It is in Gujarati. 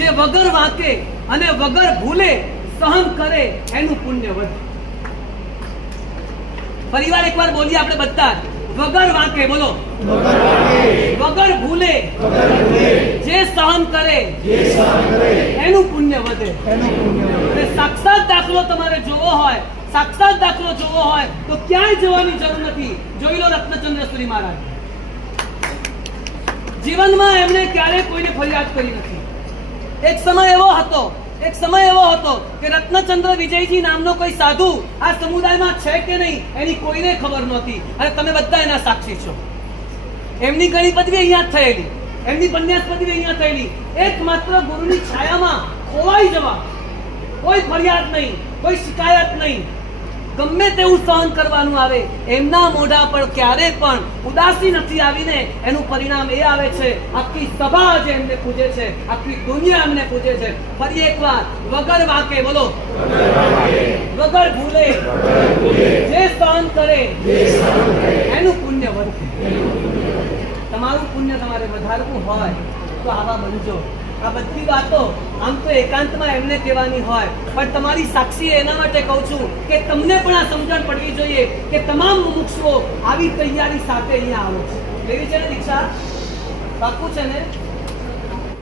જે વગર વાંકે અને વગર ભૂલે સહન કરે, એનું પુણ્ય વધે. ફરીવાર એકવાર બોલીએ આપણે બધા. વગર વાંકે, બોલો. વગર ભૂલે. જે સહન કરે, એનું પુણ્ય વધે. સાક્ષાત દાખલો તમારે જોવો હોય, સાક્ષાત દાખલો જોવો હોય, તો ક્યાંય જવાની જરૂર નથી. જોઈ લો રત્નચંદ્ર મહારાજ. જીવનમાં એમણે ક્યારેય કોઈને ફરિયાદ કરી નથી. એક સમય એવો હતો, એક સમય એવો હતો કે રત્નચંદ્ર વિજયજી નામનો કોઈ સાધુ આ સમુદાયમાં છે કે નહીં એની કોઈને ખબર નહોતી. અને તમે બધા એના સાક્ષી છો. એમની ઘણી પદવી અહીંયા થયેલી. એમની બન્યાસ પદવી અહીંયા થયેલી. એકમાત્ર ગુરુની છાયામાં ખોવાઈ જવા. કોઈ ફરિયાદ નહીં, કોઈ શિકાયત નહીં. ગમે તેવું સહન કરવાનું આવે, એમના મોઢા પર ક્યારે પણ ઉદાસી નથી આવીને એનું પરિણામ એ આવે છે, આખી સભા આજે એમને પૂજે છે, આખી દુનિયા એમને પૂજે છે. ફરી એકવાર, વગર વાકે, બોલો. વગર ભૂલે. જે સહન કરે, એનું પુણ્ય વધે. તમારું પુણ્ય તમારે વધારવું હોય, તો આવા બનજો. આ બધી વાતો આમ તો એકાંતમાં એમને કહેવાની હોય. પણ તમારી સાક્ષી એના માટે કહું છું કે તમને પણ આ સમજણ પડવી જોઈએ કે તમામ મુમુક્ષુઓ આવી તૈયારી સાથે અહીંયા આવો છે. એવી છે ને દીક્ષા? પાકું છે ને?